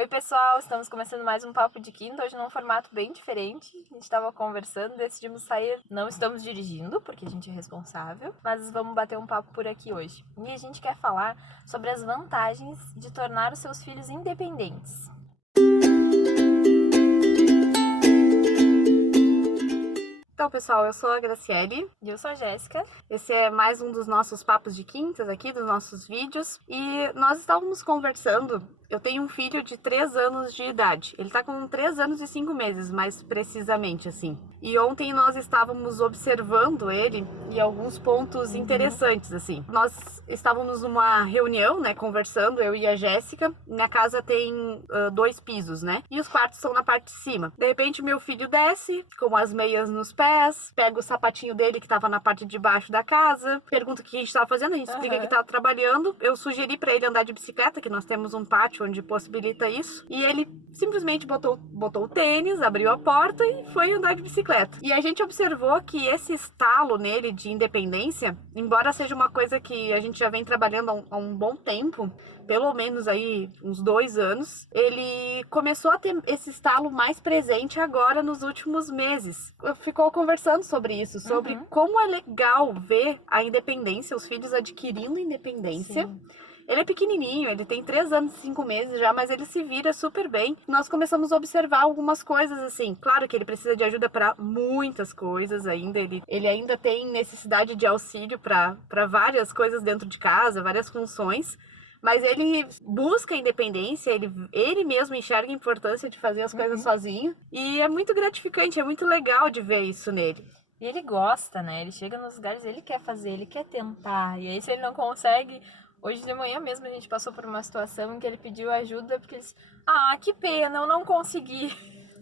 Oi pessoal, estamos começando mais um Papo de Quinta, hoje num formato bem diferente. A gente estava conversando, decidimos sair, não estamos dirigindo, porque a gente é responsável, mas vamos bater um papo por aqui hoje. E a gente quer falar sobre as vantagens de tornar os seus filhos independentes. Então, pessoal, eu sou a Graciele. E eu sou a Jéssica. Esse é mais um dos nossos papos de quintas aqui, dos nossos vídeos. E nós estávamos conversando. Eu tenho um filho de 3 anos de idade. Ele tá com 3 anos e 5 meses, mais precisamente, assim. E ontem nós estávamos observando ele e alguns pontos interessantes, assim. Nós estávamos numa reunião, né, conversando, eu e a Jéssica. Minha casa tem 2 pisos, né? E os quartos são na parte de cima. De repente, meu filho desce, com as meias nos pés, pega o sapatinho dele que tava na parte de baixo da casa, pergunta o que a gente tava fazendo, a gente explica que tava trabalhando. Eu sugeri pra ele andar de bicicleta, que nós temos um pátio onde possibilita isso, e ele simplesmente botou o tênis, abriu a porta e foi andar de bicicleta. E a gente observou que esse estalo nele de independência, embora seja uma coisa que a gente já vem trabalhando há um bom tempo, pelo menos aí uns 2 anos, ele começou a ter esse estalo mais presente agora nos últimos meses. Ficou conversando sobre isso, sobre como é legal ver a independência, os filhos adquirindo independência. Sim. Ele é pequenininho, ele tem 3 anos e 5 meses já, mas ele se vira super bem. Nós começamos a observar algumas coisas assim. Claro que ele precisa de ajuda para muitas coisas ainda. Ele ainda tem necessidade de auxílio para várias coisas dentro de casa, várias funções. Mas ele busca a independência, ele mesmo enxerga a importância de fazer as coisas sozinho. E é muito gratificante, é muito legal de ver isso nele. E ele gosta, né? Ele chega nos lugares, ele quer fazer, ele quer tentar. E aí se ele não consegue... Hoje de manhã mesmo a gente passou por uma situação em que ele pediu ajuda porque ele disse, que pena, eu não consegui.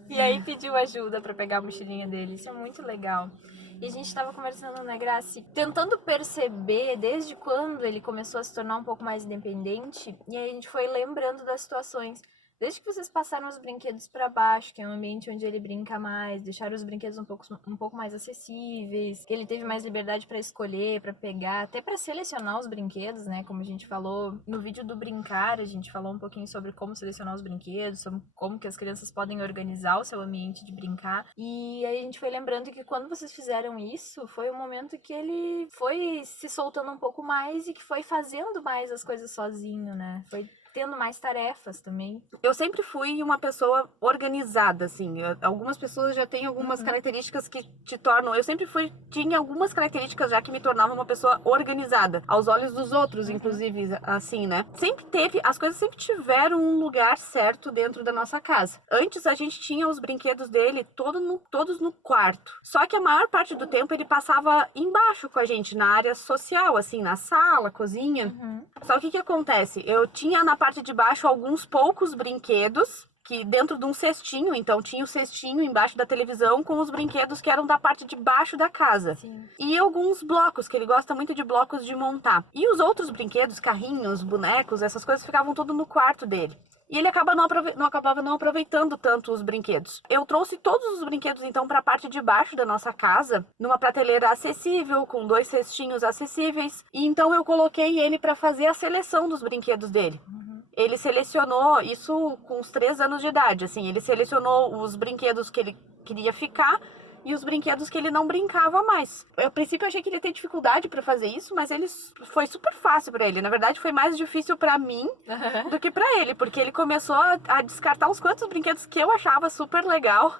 E aí pediu ajuda para pegar a mochilinha dele. Isso é muito legal. E a gente estava conversando, né, Graci, tentando perceber desde quando ele começou a se tornar um pouco mais independente. E aí a gente foi lembrando das situações. Desde que vocês passaram os brinquedos para baixo, que é um ambiente onde ele brinca mais, deixaram os brinquedos um pouco mais acessíveis, que ele teve mais liberdade para escolher, para pegar, até para selecionar os brinquedos, né? Como a gente falou no vídeo do brincar, a gente falou um pouquinho sobre como selecionar os brinquedos, sobre como que as crianças podem organizar o seu ambiente de brincar. E aí a gente foi lembrando que quando vocês fizeram isso, foi um momento que ele foi se soltando um pouco mais e que foi fazendo mais as coisas sozinho, né? Foi tendo mais tarefas também. Eu sempre fui uma pessoa organizada, assim. Algumas pessoas já têm algumas características que te tornam... Eu sempre tinha algumas características já que me tornavam uma pessoa organizada. Aos olhos dos outros, inclusive, assim, né? As coisas sempre tiveram um lugar certo dentro da nossa casa. Antes, a gente tinha os brinquedos dele todos no quarto. Só que a maior parte do tempo ele passava embaixo com a gente, na área social, assim, na sala, cozinha. Só que o que acontece? Eu tinha na parte de baixo alguns poucos brinquedos que dentro de um cestinho, então tinha o cestinho embaixo da televisão com os brinquedos que eram da parte de baixo da casa. Sim. E alguns blocos, que ele gosta muito de blocos de montar. E os outros brinquedos, carrinhos, bonecos, essas coisas ficavam tudo no quarto dele. E ele acabava não aproveitando tanto os brinquedos. Eu trouxe todos os brinquedos, então, para a parte de baixo da nossa casa, numa prateleira acessível, com 2 cestinhos acessíveis. E então eu coloquei ele para fazer a seleção dos brinquedos dele. Ele selecionou, isso com uns 3 anos de idade, assim, ele selecionou os brinquedos que ele queria ficar e os brinquedos que ele não brincava mais. Eu, a princípio, achei que ele ia ter dificuldade para fazer isso, mas foi super fácil para ele. Na verdade, foi mais difícil para mim do que para ele, porque ele começou a descartar uns quantos brinquedos que eu achava super legal.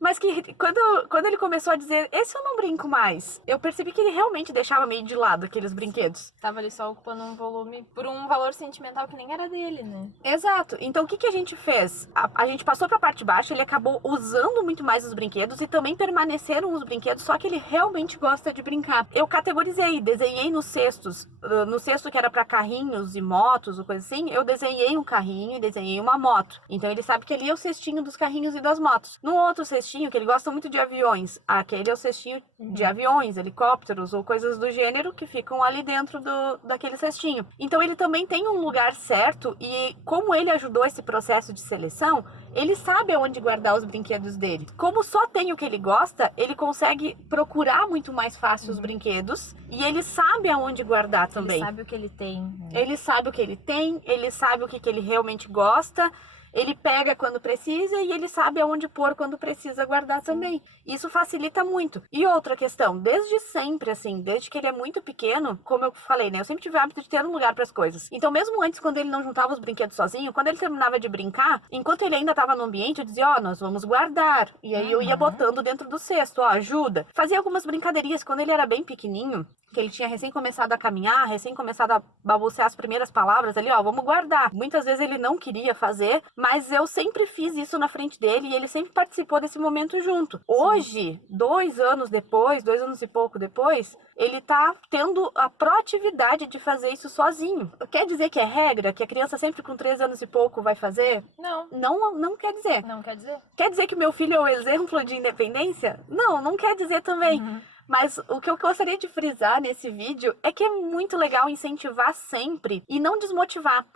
Mas que quando ele começou a dizer, esse eu não brinco mais, eu percebi que ele realmente deixava meio de lado aqueles brinquedos. Tava ali só ocupando um volume por um valor sentimental que nem era dele, né? Exato. Então o que a gente fez? A gente passou pra parte de baixo, ele acabou usando muito mais os brinquedos e também permaneceram os brinquedos, só que ele realmente gosta de brincar. Eu categorizei, desenhei nos cestos. No cesto que era pra carrinhos e motos ou coisa assim, eu desenhei um carrinho e desenhei uma moto. Então ele sabe que ali é o cestinho dos carrinhos e das motos. No outro cestinho, que ele gosta muito de aviões, aquele é o cestinho de aviões, helicópteros ou coisas do gênero que ficam ali dentro daquele cestinho. Então ele também tem um lugar certo e como ele ajudou esse processo de seleção, ele sabe aonde guardar os brinquedos dele. Como só tem o que ele gosta, ele consegue procurar muito mais fácil os brinquedos e ele sabe aonde guardar também. Ele sabe o que ele tem. Ele sabe o que ele tem, ele sabe o que ele realmente gosta. ele pega quando precisa e ele sabe aonde pôr quando precisa guardar também. Isso facilita muito. E outra questão, desde sempre, assim, desde que ele é muito pequeno, como eu falei, né? Eu sempre tive o hábito de ter um lugar para as coisas. Então, mesmo antes, quando ele não juntava os brinquedos sozinho, quando ele terminava de brincar, enquanto ele ainda estava no ambiente, eu dizia, ó, nós vamos guardar. E aí eu ia botando dentro do cesto, ó, ajuda. Fazia algumas brincadeirinhas quando ele era bem pequenininho, que ele tinha recém começado a caminhar, recém começado a balbuciar as primeiras palavras ali, ó, vamos guardar. Muitas vezes ele não queria fazer, mas eu sempre fiz isso na frente dele e ele sempre participou desse momento junto. Hoje, 2 anos depois, 2 anos e pouco depois, ele tá tendo a proatividade de fazer isso sozinho. Quer dizer que é regra? Que a criança sempre com 3 anos e pouco vai fazer? Não. Não quer dizer. Não quer dizer? Quer dizer que meu filho é o exemplo de independência? Não quer dizer também. Mas o que eu gostaria de frisar nesse vídeo é que é muito legal incentivar sempre e não desmotivar.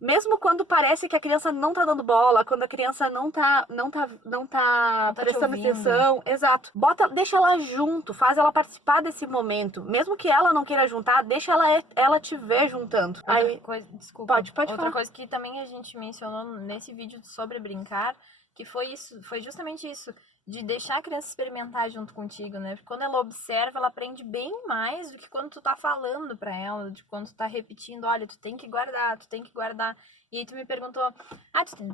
Mesmo quando parece que a criança não tá dando bola, quando a criança não tá prestando atenção, exato. Deixa ela junto, faz ela participar desse momento. Mesmo que ela não queira juntar, deixa ela te ver juntando. Desculpa. Pode Outra falar. coisa que também a gente mencionou nesse vídeo sobre brincar, que foi justamente isso, de deixar a criança experimentar junto contigo, né? Porque quando ela observa, ela aprende bem mais do que quando tu tá falando pra ela, de quando tu tá repetindo, olha, tu tem que guardar, tu tem que guardar. E aí tu me perguntou,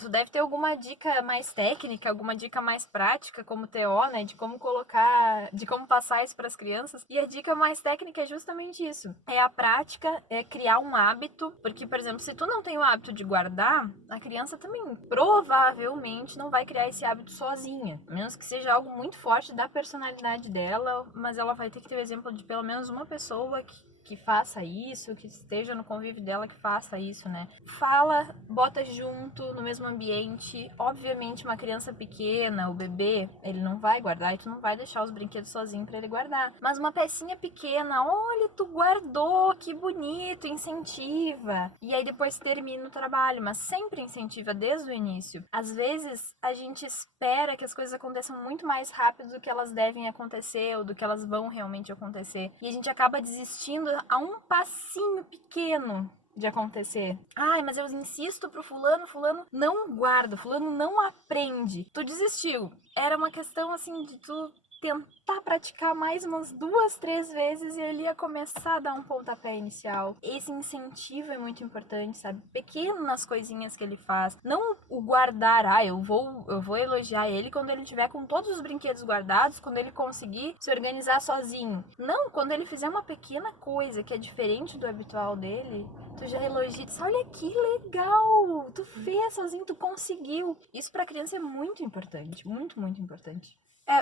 tu deve ter alguma dica mais técnica, alguma dica mais prática, como TO, né? De como passar isso pras crianças. E a dica mais técnica é justamente isso. É a prática, é criar um hábito, porque, por exemplo, se tu não tem o hábito de guardar, a criança também provavelmente não vai criar esse hábito sozinha. A menos que seja algo muito forte da personalidade dela, mas ela vai ter que ter o exemplo de pelo menos uma pessoa que faça isso, que esteja no convívio dela, que faça isso, né? Fala, bota junto, no mesmo ambiente. Obviamente, uma criança pequena, o bebê, ele não vai guardar e tu não vai deixar os brinquedos sozinho pra ele guardar. Mas uma pecinha pequena, olha, tu guardou, que bonito, incentiva. E aí depois termina o trabalho, mas sempre incentiva desde o início. Às vezes, a gente espera que as coisas aconteçam muito mais rápido do que elas devem acontecer ou do que elas vão realmente acontecer. E a gente acaba desistindo a um passinho pequeno de acontecer. Ai, mas eu insisto pro fulano não guarda, fulano não aprende. Tu desistiu. Era uma questão assim de tu tentar praticar mais umas 2, 3 vezes e ele ia começar a dar um pontapé inicial. Esse incentivo é muito importante, sabe? Pequenas coisinhas que ele faz. Não o guardar, eu vou elogiar ele quando ele tiver com todos os brinquedos guardados, quando ele conseguir se organizar sozinho. Não, quando ele fizer uma pequena coisa que é diferente do habitual dele, tu já elogia e diz, olha que legal, tu fez sozinho, tu conseguiu. Isso pra criança é muito importante, muito, muito importante.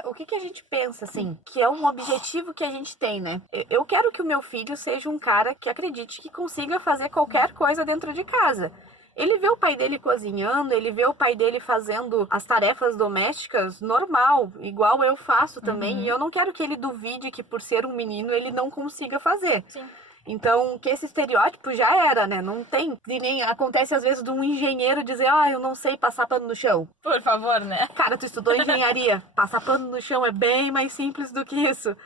O que a gente pensa, assim, que é um objetivo que a gente tem, né? Eu quero que o meu filho seja um cara que acredite que consiga fazer qualquer coisa dentro de casa. Ele vê o pai dele cozinhando, ele vê o pai dele fazendo as tarefas domésticas normal, igual eu faço também. E eu não quero que ele duvide que por ser um menino ele não consiga fazer. Sim. Então, que esse estereótipo já era, né? Não tem. E nem acontece às vezes de um engenheiro dizer, eu não sei passar pano no chão. Por favor, né? Cara, tu estudou engenharia. Passar pano no chão é bem mais simples do que isso.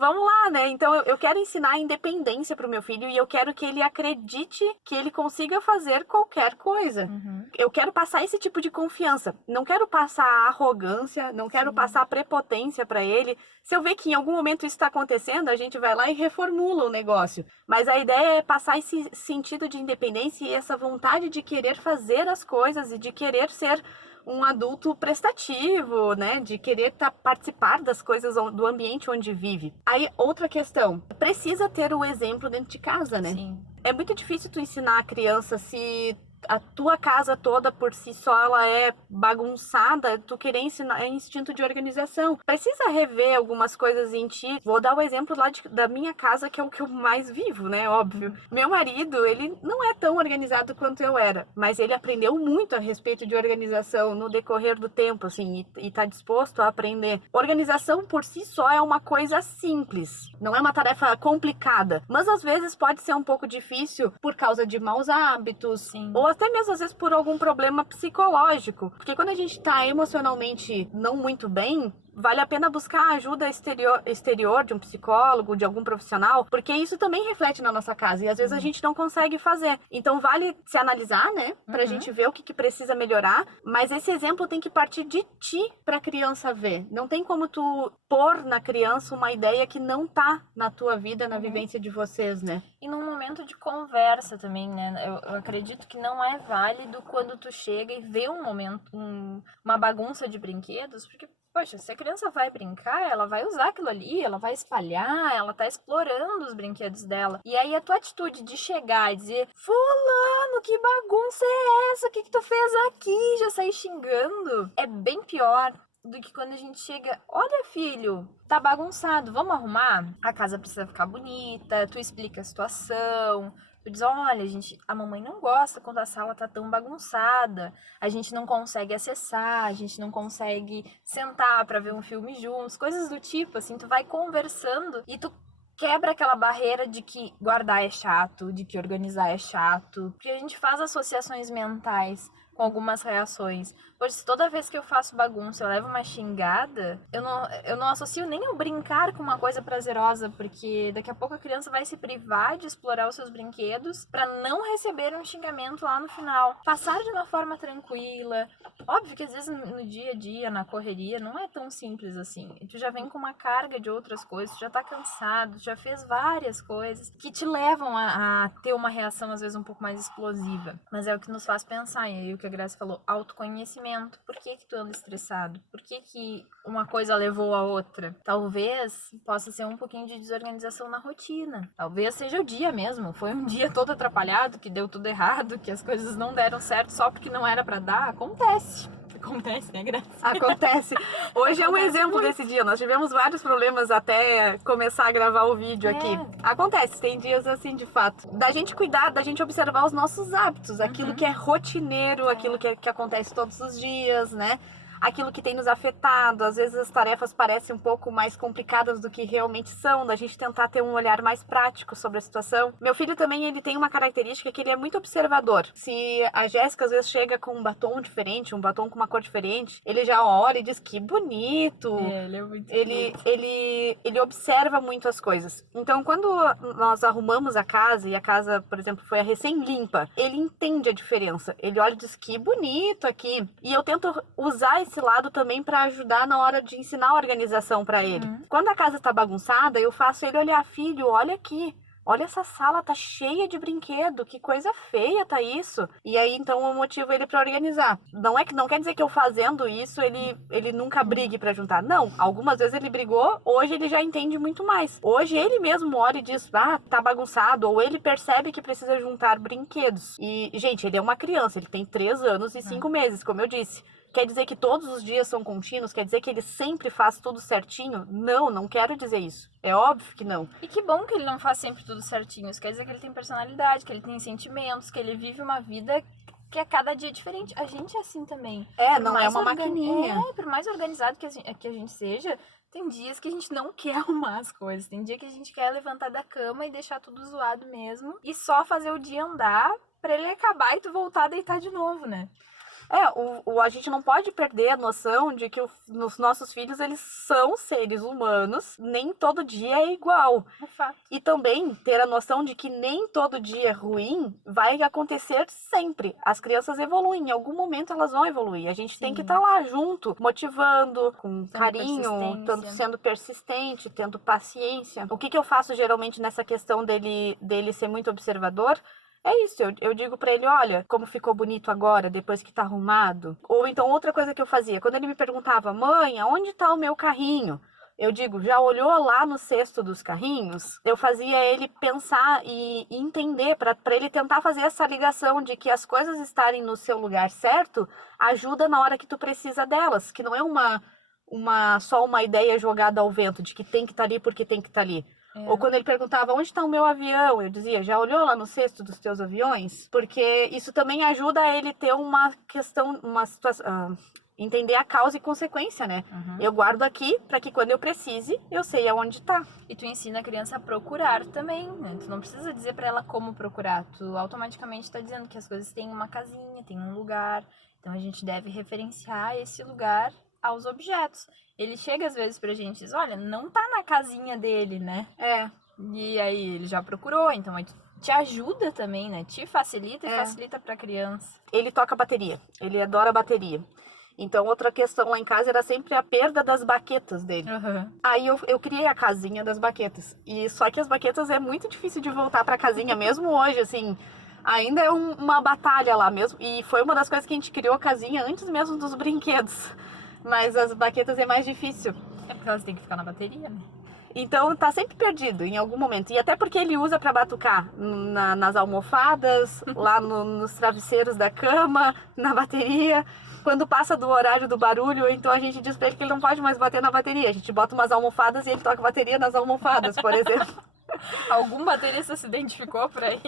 Vamos lá, né? Então eu quero ensinar a independência pro meu filho e eu quero que ele acredite que ele consiga fazer qualquer coisa. Eu quero passar esse tipo de confiança. Não quero passar arrogância, não quero passar prepotência para ele. Se eu ver que em algum momento isso está acontecendo, a gente vai lá e reformula o negócio. Mas a ideia é passar esse sentido de independência e essa vontade de querer fazer as coisas e de querer ser um adulto prestativo, né? De querer participar das coisas do ambiente onde vive. Aí, outra questão. Precisa ter o exemplo dentro de casa, né? Sim. É muito difícil tu ensinar a criança se a tua casa toda por si só ela é bagunçada, tu querer ensinar é instinto de organização. Precisa rever algumas coisas em ti. Vou dar o exemplo lá da minha casa, que é o que eu mais vivo, né? Óbvio. Meu marido, ele não é tão organizado quanto eu era, mas ele aprendeu muito a respeito de organização no decorrer do tempo, assim, e tá disposto a aprender. Organização por si só é uma coisa simples, não é uma tarefa complicada, mas às vezes pode ser um pouco difícil por causa de maus hábitos, Sim. ou até mesmo às vezes por algum problema psicológico. Porque quando a gente tá emocionalmente não muito bem, vale a pena buscar ajuda exterior de um psicólogo, de algum profissional, porque isso também reflete na nossa casa e às vezes a gente não consegue fazer. Então vale se analisar, né, pra gente ver o que precisa melhorar, mas esse exemplo tem que partir de ti pra criança ver. Não tem como tu pôr na criança uma ideia que não tá na tua vida, na vivência de vocês, né? E num momento de conversa também, né? Eu acredito que não é válido quando tu chega e vê um momento, uma bagunça de brinquedos, porque, poxa, se a criança vai brincar, ela vai usar aquilo ali, ela vai espalhar, ela tá explorando os brinquedos dela. E aí a tua atitude de chegar e dizer, fulano, que bagunça é essa? O que tu fez aqui? Já sair xingando. É bem pior do que quando a gente chega, olha filho, tá bagunçado, vamos arrumar? A casa precisa ficar bonita, tu explica a situação, tu diz, olha, a mamãe não gosta quando a sala tá tão bagunçada, a gente não consegue acessar, a gente não consegue sentar pra ver um filme juntos, coisas do tipo, assim, tu vai conversando e tu quebra aquela barreira de que guardar é chato, de que organizar é chato, porque a gente faz associações mentais com algumas reações. Pois se toda vez que eu faço bagunça eu levo uma xingada, eu não associo nem ao brincar com uma coisa prazerosa, porque daqui a pouco a criança vai se privar de explorar os seus brinquedos para não receber um xingamento lá no final. Passar de uma forma tranquila. Óbvio que às vezes no dia a dia, na correria, não é tão simples assim. Tu já vem com uma carga de outras coisas, tu já tá cansado, tu já fez várias coisas que te levam a ter uma reação às vezes um pouco mais explosiva. Mas é o que nos faz pensar, e aí o que a Graça falou, autoconhecimento. Por que tu anda estressado? Por que uma coisa levou a outra? Talvez possa ser um pouquinho de desorganização na rotina. Talvez seja o dia mesmo. Foi um dia todo atrapalhado, que deu tudo errado, que as coisas não deram certo só porque não era pra dar. Acontece. Acontece, né, Graça? Acontece. Hoje é um Acontece exemplo muito. desse dia. Nós tivemos vários problemas até começar a gravar o vídeo aqui. Acontece, tem dias assim, de fato. Da gente cuidar, da gente observar os nossos hábitos, aquilo que é rotineiro, aquilo que acontece todos os dias, né? Aquilo que tem nos afetado. Às vezes as tarefas parecem um pouco mais complicadas do que realmente são, da gente tentar ter um olhar mais prático sobre a situação. Meu filho também, ele tem uma característica que ele é muito observador. Se a Jéssica às vezes chega com um batom diferente, um batom com uma cor diferente, ele já olha e diz que bonito. Ele é muito Ele observa muito as coisas. Então, quando nós arrumamos a casa, e a casa, por exemplo, foi a recém-limpa, ele entende a diferença. Ele olha e diz que bonito aqui. E eu tento usar esse lado também para ajudar na hora de ensinar a organização para ele. Quando a casa tá bagunçada, eu faço ele olhar, filho, olha aqui. Olha, essa sala tá cheia de brinquedo, que coisa feia tá isso. E aí, então, eu motivo ele para organizar. Não quer dizer que eu fazendo isso, ele nunca brigue para juntar. Não, algumas vezes ele brigou, hoje ele já entende muito mais. Hoje ele mesmo olha e diz, tá bagunçado, ou ele percebe que precisa juntar brinquedos. E, gente, ele é uma criança, ele tem 3 anos e 5 meses, como eu disse. Quer dizer que todos os dias são contínuos? Quer dizer que ele sempre faz tudo certinho? Não, não quero dizer isso. É óbvio que não. E que bom que ele não faz sempre tudo certinho. Isso quer dizer que ele tem personalidade, que ele tem sentimentos, que ele vive uma vida que é cada dia diferente. A gente é assim também. Não é uma maquininha. Por mais organizado que a gente seja, tem dias que a gente não quer arrumar as coisas. Tem dia que a gente quer levantar da cama e deixar tudo zoado mesmo. E só fazer o dia andar pra ele acabar e tu voltar a deitar de novo, né? A gente não pode perder a noção de que os nossos filhos, eles são seres humanos, nem todo dia é igual. É fato. E também ter a noção de que nem todo dia ruim vai acontecer sempre. As crianças evoluem, em algum momento elas vão evoluir. A gente tem que estar lá junto, motivando, com carinho, sendo persistente, tendo paciência. O que eu faço geralmente nessa questão dele ser muito observador? É isso, eu digo pra ele, olha, como ficou bonito agora, depois que tá arrumado. Ou então, outra coisa que eu fazia, quando ele me perguntava, mãe, aonde tá o meu carrinho? Eu digo, já olhou lá no cesto dos carrinhos? Eu fazia ele pensar e entender, pra ele tentar fazer essa ligação de que as coisas estarem no seu lugar certo ajuda na hora que tu precisa delas, que não é só uma ideia jogada ao vento, de que tem que estar ali porque tem que estar ali. Ou quando ele perguntava, onde está o meu avião? Eu dizia, já olhou lá no cesto dos teus aviões? Porque isso também ajuda a ele ter uma questão, uma situação, entender a causa e consequência, né? Eu guardo aqui para que quando eu precise, eu sei aonde tá. E tu ensina a criança a procurar também, né? Tu não precisa dizer para ela como procurar. Tu automaticamente tá dizendo que as coisas têm uma casinha, tem um lugar. Então a gente deve referenciar esse lugar aos objetos. Ele chega às vezes pra gente e diz, olha, não tá na casinha dele, né? E aí ele já procurou, então aí te ajuda também, né? Te facilita e facilita pra criança. Ele toca bateria, ele adora bateria. Então, outra questão lá em casa era sempre a perda das baquetas dele. Aí eu criei a casinha das baquetas. E só que as baquetas é muito difícil de voltar pra casinha, mesmo hoje, assim. Ainda é uma batalha lá mesmo. E foi uma das coisas que a gente criou a casinha antes mesmo dos brinquedos. Mas as baquetas é mais difícil. É porque elas têm que ficar na bateria, né? Então tá sempre perdido em algum momento. E até porque ele usa pra batucar nas almofadas, lá nos travesseiros da cama, na bateria. Quando passa do horário do barulho, então a gente diz pra ele que ele não pode mais bater na bateria. A gente bota umas almofadas e ele toca bateria nas almofadas, por exemplo. Algum baterista se identificou por aí?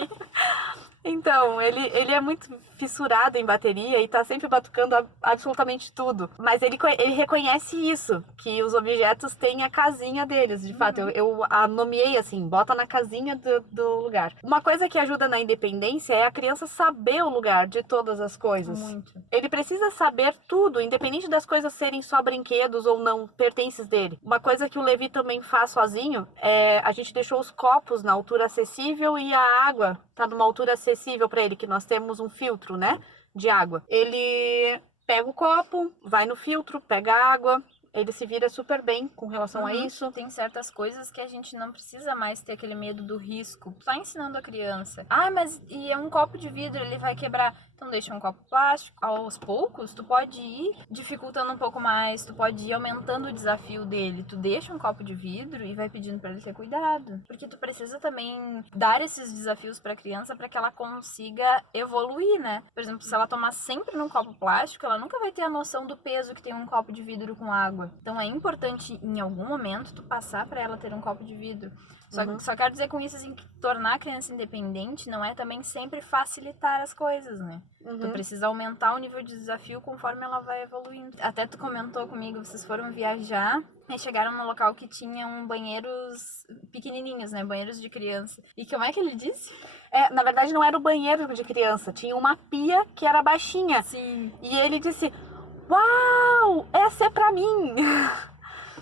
Então, ele é muito fissurado em bateria e tá sempre batucando absolutamente tudo. Mas ele reconhece isso, que os objetos têm a casinha deles. De fato, eu a nomeei assim, bota na casinha do lugar. Uma coisa que ajuda na independência é a criança saber o lugar de todas as coisas. Muito. Ele precisa saber tudo, independente das coisas serem só brinquedos ou não, pertences dele. Uma coisa que o Levi também faz sozinho é a gente deixou os copos na altura acessível e a água tá numa altura acessível para ele, que nós temos um filtro, né, de água. Ele pega o copo, vai no filtro, pega a água, ele se vira super bem com relação a isso. Tem certas coisas que a gente não precisa mais ter aquele medo do risco. Tá ensinando a criança. Ah, mas e é um copo de vidro, ele vai quebrar. Então deixa um copo plástico. Aos poucos, tu pode ir dificultando um pouco mais, tu pode ir aumentando o desafio dele. Tu deixa um copo de vidro e vai pedindo para ele ter cuidado. Porque tu precisa também dar esses desafios pra criança para que ela consiga evoluir, né? Por exemplo, se ela tomar sempre num copo plástico, ela nunca vai ter a noção do peso que tem um copo de vidro com água. Então é importante em algum momento tu passar para ela ter um copo de vidro. Só quero dizer com isso assim, que tornar a criança independente não é também sempre facilitar as coisas, né? Tu precisa aumentar o nível de desafio conforme ela vai evoluindo. Até tu comentou comigo, vocês foram viajar e chegaram num local que tinham banheiros pequenininhos, né? Banheiros de criança. E como é que ele disse? Na verdade não era o banheiro de criança, tinha uma pia que era baixinha. Sim. E ele disse, uau, essa é pra mim.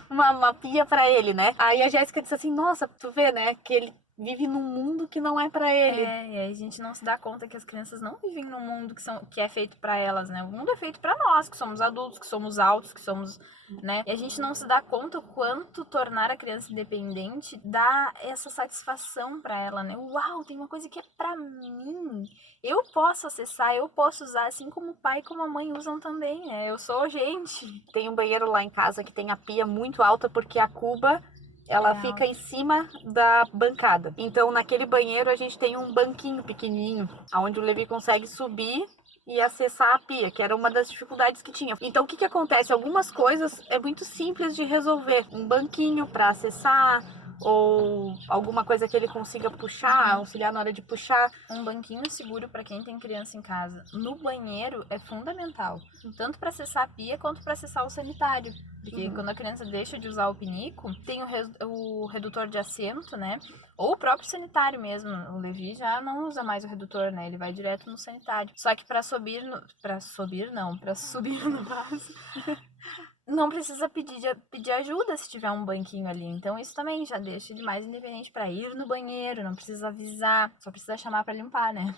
Uma pia pra ele, né? Aí a Jéssica disse assim, nossa, tu vê, né, que ele vive num mundo que não é pra ele. E aí a gente não se dá conta que as crianças não vivem num mundo que é feito pra elas, né? O mundo é feito pra nós, que somos adultos, que somos altos, que somos, né? E a gente não se dá conta o quanto tornar a criança independente dá essa satisfação pra ela, né? Uau, tem uma coisa que é pra mim. Eu posso acessar, eu posso usar, assim como o pai e como a mãe usam também, né? Eu sou gente. Tem um banheiro lá em casa que tem a pia muito alta porque a cuba ela fica em cima da bancada. Então, naquele banheiro, a gente tem um banquinho pequenininho, onde o Levi consegue subir e acessar a pia, que era uma das dificuldades que tinha. Então, o que acontece? Algumas coisas é muito simples de resolver. Um banquinho para acessar, ou alguma coisa que ele consiga puxar, auxiliar na hora de puxar. Um banquinho seguro para quem tem criança em casa. No banheiro é fundamental, tanto para acessar a pia quanto para acessar o sanitário. Porque quando a criança deixa de usar o pinico, tem o redutor de assento, né? Ou o próprio sanitário mesmo. O Levi já não usa mais o redutor, né? Ele vai direto no sanitário. Só que para subir no vaso, não precisa pedir ajuda se tiver um banquinho ali. Então isso também já deixa ele mais independente para ir no banheiro, não precisa avisar, só precisa chamar para limpar, né?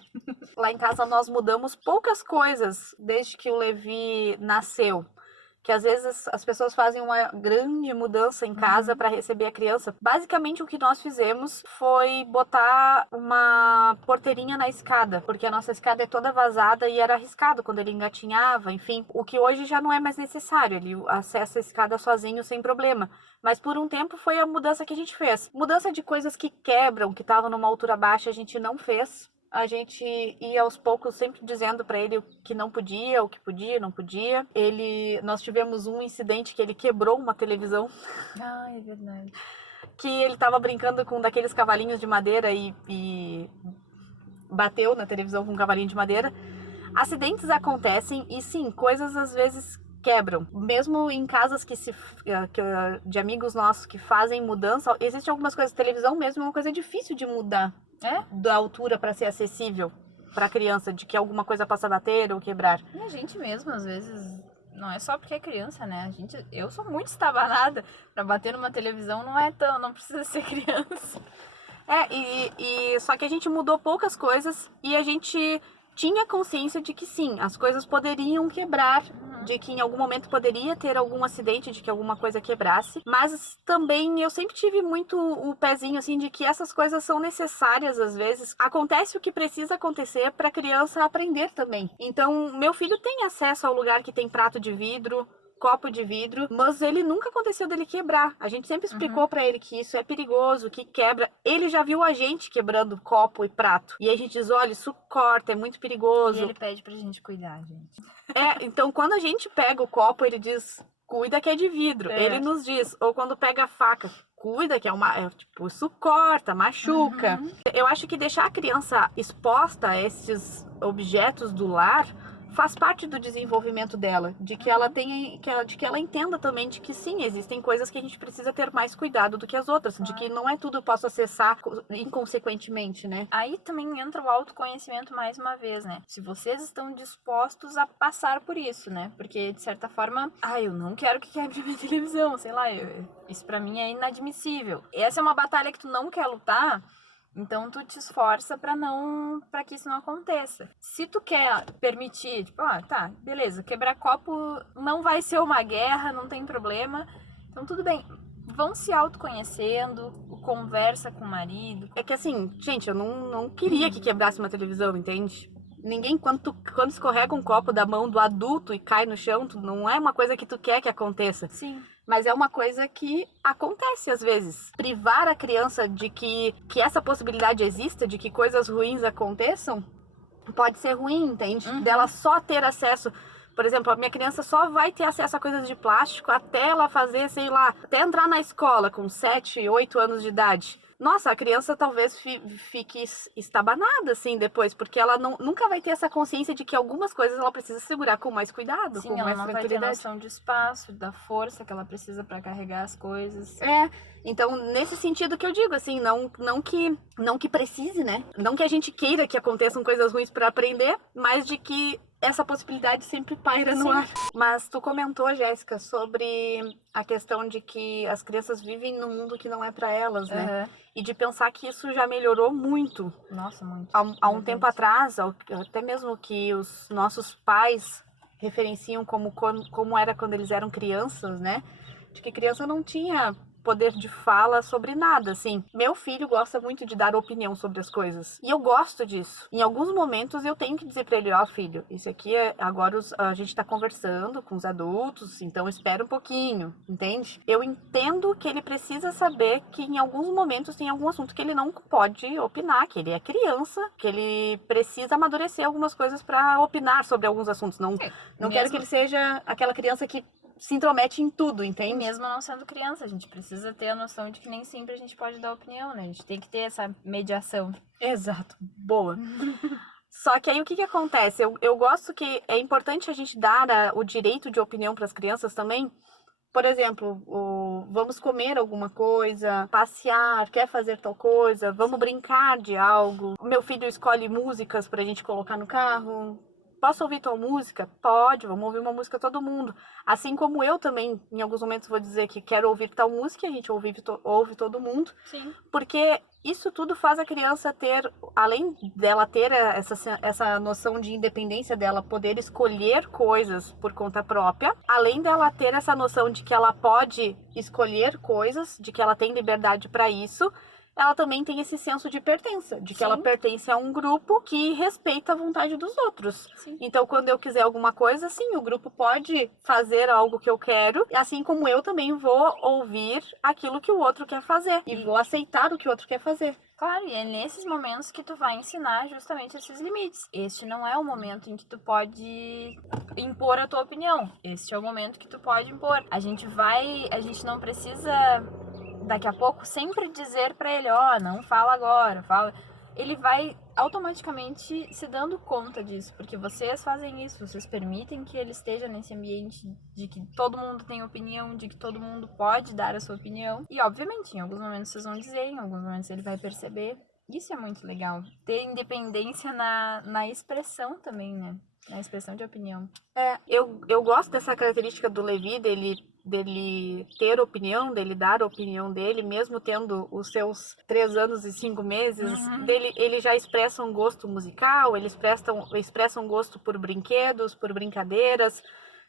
Lá em casa nós mudamos poucas coisas desde que o Levi nasceu. Que às vezes as pessoas fazem uma grande mudança em casa para receber a criança. Basicamente o que nós fizemos foi botar uma porteirinha na escada, porque a nossa escada é toda vazada e era arriscado quando ele engatinhava, enfim. O que hoje já não é mais necessário, ele acessa a escada sozinho sem problema. Mas por um tempo foi a mudança que a gente fez. Mudança de coisas que quebram, que estavam numa altura baixa, a gente não fez. A gente ia aos poucos sempre dizendo para ele o que não podia, o que podia, não podia. Nós tivemos um incidente que ele quebrou uma televisão. Ah, é verdade. Que ele estava brincando com daqueles cavalinhos de madeira e bateu na televisão com um cavalinho de madeira. Acidentes acontecem e sim, coisas às vezes quebram. Mesmo em casas de amigos nossos que fazem mudança, existem algumas coisas. Televisão mesmo é uma coisa difícil de mudar. Da altura para ser acessível para a criança, de que alguma coisa possa bater ou quebrar. E a gente mesmo, às vezes, não é só porque é criança, né? Eu sou muito estabanada. Pra bater numa televisão não precisa ser criança. Só que a gente mudou poucas coisas e a gente tinha consciência de que sim, as coisas poderiam quebrar, de que em algum momento poderia ter algum acidente, de que alguma coisa quebrasse, mas também eu sempre tive muito o pezinho assim de que essas coisas são necessárias às vezes. Acontece o que precisa acontecer para a criança aprender também. Então, meu filho tem acesso ao lugar que tem prato de vidro, copo de vidro, mas ele nunca aconteceu dele quebrar. A gente sempre explicou pra ele que isso é perigoso, que quebra. Ele já viu a gente quebrando copo e prato. E aí a gente diz, olha, isso corta, é muito perigoso. E ele pede pra gente cuidar, gente. Então quando a gente pega o copo, ele diz, cuida que é de vidro. Ele nos diz, ou quando pega a faca, cuida que tipo, isso corta, machuca. Eu acho que deixar a criança exposta a esses objetos do lar faz parte do desenvolvimento dela, de que ela tenha, de que ela entenda também de que sim, existem coisas que a gente precisa ter mais cuidado do que as outras, de que não é tudo eu posso acessar inconsequentemente, né? Aí também entra o autoconhecimento mais uma vez, né? Se vocês estão dispostos a passar por isso, né? Porque, de certa forma, eu não quero que quebre minha televisão, sei lá, isso pra mim é inadmissível. Essa é uma batalha que tu não quer lutar, então tu te esforça para que isso não aconteça. Se tu quer permitir, tipo, tá, beleza, quebrar copo não vai ser uma guerra, não tem problema. Então tudo bem. Vão se autoconhecendo, conversa com o marido. É que assim, gente, eu não queria que quebrasse uma televisão, entende? Ninguém, quando escorrega um copo da mão do adulto e cai no chão, não é uma coisa que tu quer que aconteça. Sim. Mas é uma coisa que acontece às vezes. Privar a criança de que essa possibilidade exista, de que coisas ruins aconteçam, pode ser ruim, entende? Dela só ter acesso. Por exemplo, a minha criança só vai ter acesso a coisas de plástico até ela fazer, sei lá, até entrar na escola com 7, 8 anos de idade. Nossa, a criança talvez fique estabanada, assim, depois, porque ela nunca vai ter essa consciência de que algumas coisas ela precisa segurar com mais cuidado, Sim, com ela mais não vai ter tranquilidade. noção de espaço, da força que ela precisa para carregar as coisas. Então, nesse sentido que eu digo, assim, não que precise, né? Não que a gente queira que aconteçam coisas ruins para aprender, mas de que essa possibilidade sempre paira no ar. Mas tu comentou, Jéssica, sobre a questão de que as crianças vivem num mundo que não é para elas, né? E de pensar que isso já melhorou muito. Nossa, muito. Há um tempo atrás, até mesmo que os nossos pais referenciam como era quando eles eram crianças, né? De que criança não tinha poder de fala sobre nada, assim. Meu filho gosta muito de dar opinião sobre as coisas. E eu gosto disso. Em alguns momentos eu tenho que dizer pra ele, filho, isso aqui agora a gente tá conversando com os adultos, então espera um pouquinho, entende? Eu entendo que ele precisa saber que em alguns momentos tem algum assunto que ele não pode opinar, que ele é criança, que ele precisa amadurecer algumas coisas pra opinar sobre alguns assuntos. Não quero que ele seja aquela criança que se intromete em tudo, entende? E mesmo não sendo criança, a gente precisa ter a noção de que nem sempre a gente pode dar opinião, né? A gente tem que ter essa mediação. Exato. Boa. Só que aí o que acontece? Eu gosto que é importante a gente dar o direito de opinião para as crianças também. Por exemplo, vamos comer alguma coisa, passear, quer fazer tal coisa, vamos brincar de algo. O meu filho escolhe músicas pra gente colocar no carro. Posso ouvir tua música? Pode, vamos ouvir uma música todo mundo. Assim como eu também, em alguns momentos, vou dizer que quero ouvir tal música, a gente ouve todo mundo. Sim. Porque isso tudo faz a criança ter, além dela ter essa noção de independência dela, poder escolher coisas por conta própria, além dela ter essa noção de que ela pode escolher coisas, de que ela tem liberdade para isso, ela também tem esse senso de pertença, de que ela pertence a um grupo que respeita a vontade dos outros. Sim. Então, quando eu quiser alguma coisa, sim, o grupo pode fazer algo que eu quero, assim como eu também vou ouvir aquilo que o outro quer fazer e vou aceitar o que o outro quer fazer. Claro, e é nesses momentos que tu vai ensinar justamente esses limites. Este não é o momento em que tu pode impor a tua opinião. Este é o momento que tu pode impor. A gente não precisa daqui a pouco sempre dizer pra ele, não fala agora, fala. Ele vai automaticamente se dando conta disso, porque vocês fazem isso, vocês permitem que ele esteja nesse ambiente de que todo mundo tem opinião, de que todo mundo pode dar a sua opinião. E, obviamente, em alguns momentos vocês vão dizer, em alguns momentos ele vai perceber. Isso é muito legal. Ter independência na expressão também, né? Na expressão de opinião. Eu gosto dessa característica do Levi, dele ter opinião, dele dar a opinião dele, mesmo tendo os seus 3 anos e 5 meses, ele já expressa um gosto musical, ele expressa um gosto por brinquedos, por brincadeiras.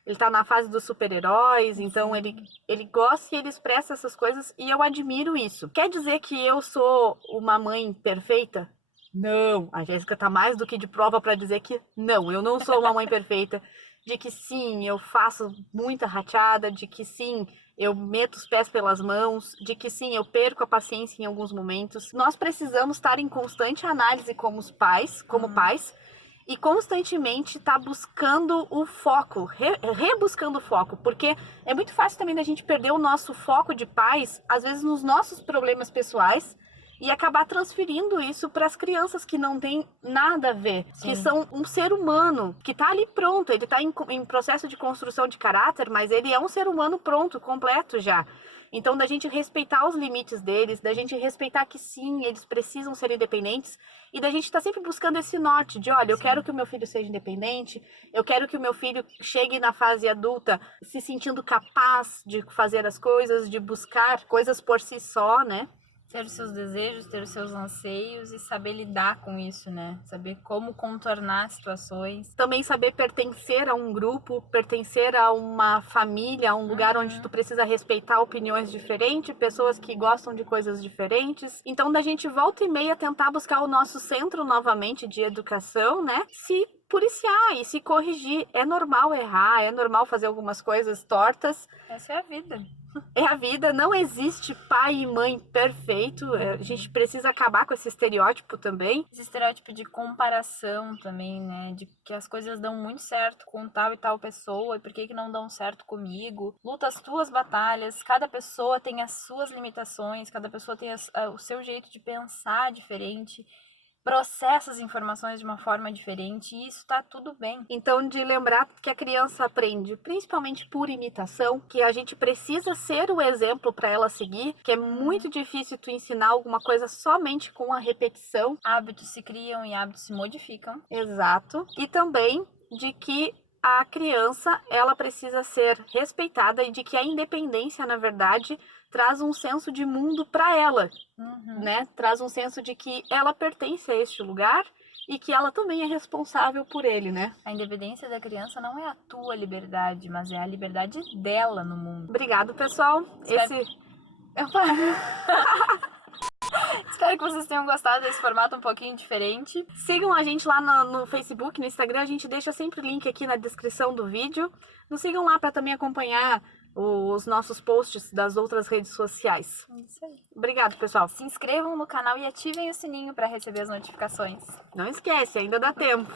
Ele tá na fase dos super-heróis, então ele gosta e ele expressa essas coisas e eu admiro isso. Quer dizer que eu sou uma mãe perfeita? Não, a Jéssica tá mais do que de prova para dizer que não, eu não sou uma mãe perfeita. De que sim, eu faço muita rateada, de que sim, eu meto os pés pelas mãos, de que sim, eu perco a paciência em alguns momentos. Nós precisamos estar em constante análise como pais, e constantemente estar buscando o foco, rebuscando o foco, porque é muito fácil também da gente perder o nosso foco de pais, às vezes nos nossos problemas pessoais, e acabar transferindo isso para as crianças que não tem nada a ver, que são um ser humano, que tá ali pronto, ele tá em processo de construção de caráter, mas ele é um ser humano pronto, completo já. Então, da gente respeitar os limites deles, da gente respeitar que sim, eles precisam ser independentes, e da gente estar sempre buscando esse norte de, olha, eu quero que o meu filho seja independente, eu quero que o meu filho chegue na fase adulta se sentindo capaz de fazer as coisas, de buscar coisas por si só, né? Ter os seus desejos, ter os seus anseios e saber lidar com isso, né? Saber como contornar situações. Também saber pertencer a um grupo, pertencer a uma família, a um lugar onde tu precisa respeitar opiniões diferentes, pessoas que gostam de coisas diferentes. Então, da gente volta e meia tentar buscar o nosso centro novamente de educação, né? Se policiar e se corrigir. É normal errar, é normal fazer algumas coisas tortas. Essa é a vida. É a vida, não existe pai e mãe perfeito, a gente precisa acabar com esse estereótipo também. Esse estereótipo de comparação também, né, de que as coisas dão muito certo com tal e tal pessoa, e por que não dão certo comigo? Luta as tuas batalhas, cada pessoa tem as suas limitações, cada pessoa tem o seu jeito de pensar diferente, processa as informações de uma forma diferente, e isso tá tudo bem. Então, de lembrar que a criança aprende, principalmente por imitação, que a gente precisa ser o exemplo para ela seguir, que é muito difícil tu ensinar alguma coisa somente com a repetição. Hábitos se criam e hábitos se modificam. Exato. E também de que a criança, ela precisa ser respeitada e de que a independência, na verdade, traz um senso de mundo para ela, né? Traz um senso de que ela pertence a este lugar e que ela também é responsável por ele, né? A independência da criança não é a tua liberdade, mas é a liberdade dela no mundo. Obrigado, pessoal. Espero que vocês tenham gostado desse formato um pouquinho diferente. Sigam a gente lá no Facebook, no Instagram, a gente deixa sempre o link aqui na descrição do vídeo. Nos sigam lá para também acompanhar os nossos posts das outras redes sociais. Isso aí. Obrigado, pessoal. Se inscrevam no canal e ativem o sininho para receber as notificações. Não esquece, ainda dá tempo.